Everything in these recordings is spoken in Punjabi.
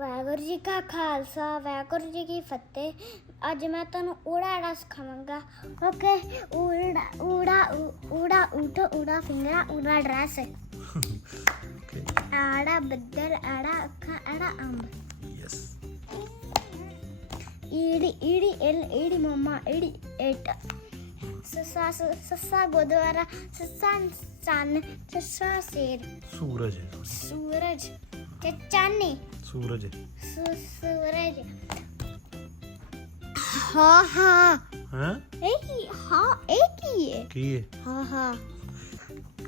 ਵਾਹਿਗੁਰੂ ਜੀ ਕਾ ਖਾਲਸਾ ਵਾਹਿਗੁਰੂ ਜੀ ਕੀ ਫਤਿਹ। ਅੱਜ ਮੈਂ ਤੁਹਾਨੂੰ ਊੜਾ ੜਾ ਸਿਖਾਵਾਂਗਾ। ਓਕੇ ਊੜਾ ਊੜਾ ਊੜਾ ਊਠ ਊੜਾ ਫਿੰਗਰਾ ਊੜਾ ਡਰੈਸ. ਆੜਾ ਬੱਦਲ ਆੜਾ ਅੱਖਾਂ ਆੜਾ ਅੰਬ। Yes. ਈੜੀ ਈੜੀ ਐਲ ਈੜੀ ਮਮਾ ਈੜੀ ਏਟ ਸੱਸਾ ਸ- ਸੱਸਾ ਚੰਨ ਸੱਸਾ ਸ਼ੇਰ। ਸੂਰਜ। ਸੂਰਜ। ચાંદની સૂરજ સૂરજ હા હા હા એક હા એક ही है की है હા હા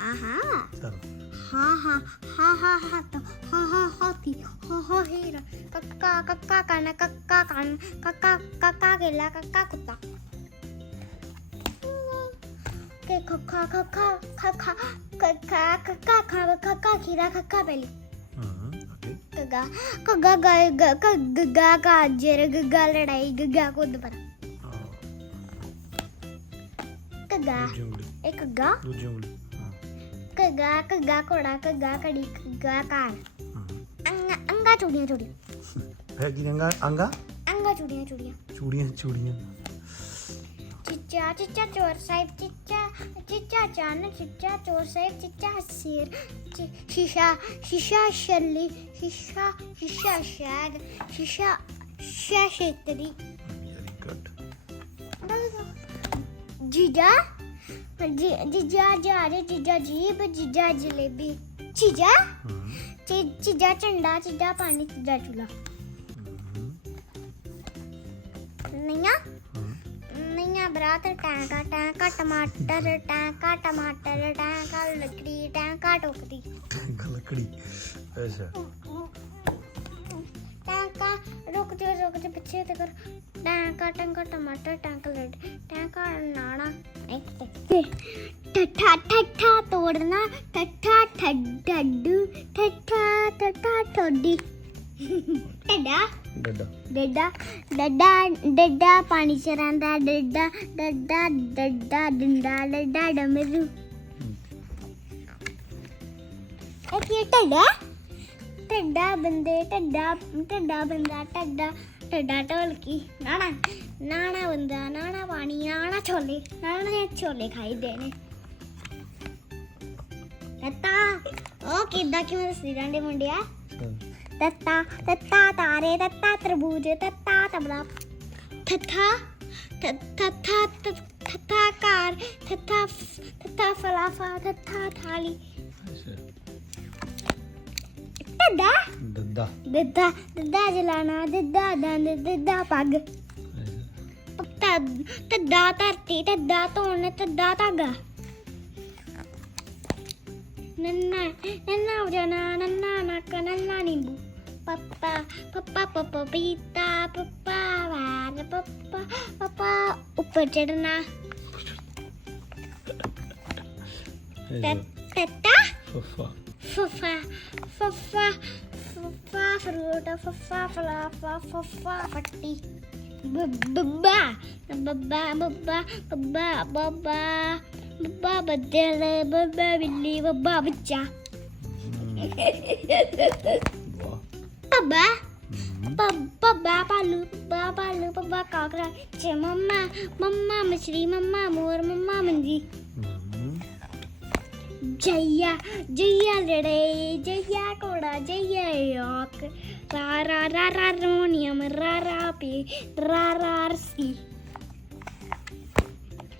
આહા ચાલો હા હા હા હા હા તો હા હા હાથી હા હા હીરા કક્કા કક્કા કાના કક્કા કાન કક્કા કક્કા ગેલા કક્કા કુત્તા કે ખખા ખખા ખખા ખખા ખખા ખખા ખીરા ખખા પેલી ਗੱਗਾ ਗੱਗਾ ਗਾ ਗਾ ਗੱਗਾ ਗਾਜਰ ਗੱਗਾ ਲੜਾਈ ਗੱਗਾ ਕੁੱਦ ਪਰ ਗੱਗਾ ਦੂਜੀ ਉਂਗਲੀ। ਇੱਕ ਗੱਗਾ ਦੂਜੀ ਉਂਗਲੀ ਹਾਂ। ਗੱਗਾ ਗੱਗਾ ਘੋੜਾ ਗੱਗਾ ਕੜੀ ਗੱਗਾ ਕਾਰ ਹਾਂ। ਅੰਗਾ ਅੰਗਾ ਚੂੜੀਆਂ ਚੂੜੀਆਂ। ਹੈ ਕੀ ਅੰਗਾ ਅੰਗਾ? ਅੰਗਾ ਚੂੜੀਆਂ ਚੂੜੀਆਂ। ਚੂੜੀਆਂ ਚੂੜੀਆਂ। ਚਿੱਚਾ ਚਿੱਚਾ ਚੋਰ ਸਾਹਿਬ ਚਿੱਚਾ ਚਿੱਚਾ ਚੰਨ ਚਿੱਚਾ ਚੋਰ ਸਾਹਿਬ ਚਿੱਚਾ ਸਿਰ ਚਿ- ਸ਼ੀਸ਼ਾ ਸ਼ੀਸ਼ਾ ਸ਼ੱਲੀ ਸ਼ੀਸ਼ਾ ਸ਼ੀਸ਼ਾ ਸ਼ੈਦ ਸ਼ੀਸ਼ਾ ਸ਼ਾ ਛੇਤਰੀ ਵੈਰੀ ਗੁੱਡ ਜੀਜਾ ਜੀ- ਜੀਜਾ ਜਾ ਰੇ ਜੀਜਾ ਜੀਬ ਜੀਜਾ ਜਲੇਬੀ। ਚੀਜਾ ਹਾਂ ਚੀ- ਚੀਜਾ ਝੰਡਾ ਚੀਜਾ ਪਾਣੀ ਚੀਜਾ ਚੁਲਾ ਨਈਆਂ? मम्मियाँ बरात टैंका टैंका टमाटर टैंका टमाटर टैंका लकड़ी टैंका टोकरी टैंका लकड़ी अच्छा टैंका रुक जो रुक जो पीछे तो कर टैंका टैंका टमाटर टैंका लड टैंका नाना एक ठट्ठा ठट्ठा तोड़ना ठट्ठा ठड्डू ठट्ठा ठट्ठा ठोडी ठड्डा ਡੱਡਾ। ਡੱਡਾ ਡੱਡਾ ਡੱਡਾ ਪਾਣੀ ਚ ਰਹਿੰਦਾ ਡੱਡਾ ਡੱਡਾ ਡੱਡਾ ਡੰਡਾ ਡੱਡਾ ਡਮਰੂ। ਇਹ ਕੀ ਟੱਡਾ ਟੱਡਾ ਬੰਦੇ ਟੱਡਾ ਟੱਡਾ ਬੰਦਾ ਟੱਡਾ ਟੱਡਾ ਢੋਲਕੀ। ਨਾਣਾ ਨਾਣਾ ਬੰਦਾ ਨਾਣਾ ਪਾਣੀ ਨਾਣਾ ਛੋਲੇ ਨਾਣਾ ਛੋਲੇ ਖਾਈਦੇ ਨੇ। ਤੱਤਾ ਉਹ ਕਿੱਦਾਂ ਕਿਵੇਂ ਦੱਸੀ ਜਾਂਦੇ ਮੁੰਡਿਆ? तत्ता तत्ता तारे तत्ता तरबूज तत्ता तबला थत्था थत्था थत्था कार थत्था थत्था फलाफा थत्था थाली ਦੱਦਾ ਦੱਦਾ ਦੱਦਾ ਦੱਦਾ ਜਲਾਣਾ ਦੱਦਾ ਦੰਦ ਦੱਦਾ ਪੱਗ ਤੱਦਾ ਧਰਤੀ ਤੱਦਾ ਧੋਣ ਤੱਦਾ ਧਾਗਾ ਨੰਨਾ ਨੰਨਾ ਵਜਣਾ ਨੰਨਾ ਨਾਕ ਨੰਨਾ ਨਿੰਬੂ papa papa papa pita papa papa, papa papa ઉપર ચડના tata? Papa, papa, papa, papa, fruta papa, papa, papa, papa, papa, papa, papa, papa, papa, papa, papa, papa, papa, papa, bicca ਵਾਹ ਬੱਬਾ ਹਮ, ਬੱਬਾ ਪਾਲੂ ਬੱਬਾ ਕਾਕਰਾ ਚ ਮੰਮਾ ਮੰਮਾ ਮਛਲੀ ਮੰਮਾ ਮੋਰ ਮੰਮਾ ਮੰਜੀ ਜਈਆ ਜਈਆ ਲੜੇ ਜਈਆ ਕੋੜਾ ਜਈਆ ਯਾਕ ਰਾ ਰਾ ਰਾ ਰਾ ਰਮੋਨੀਅਮ ਰਾ ਰਾ ਪੀ ਰਾ ਰਾ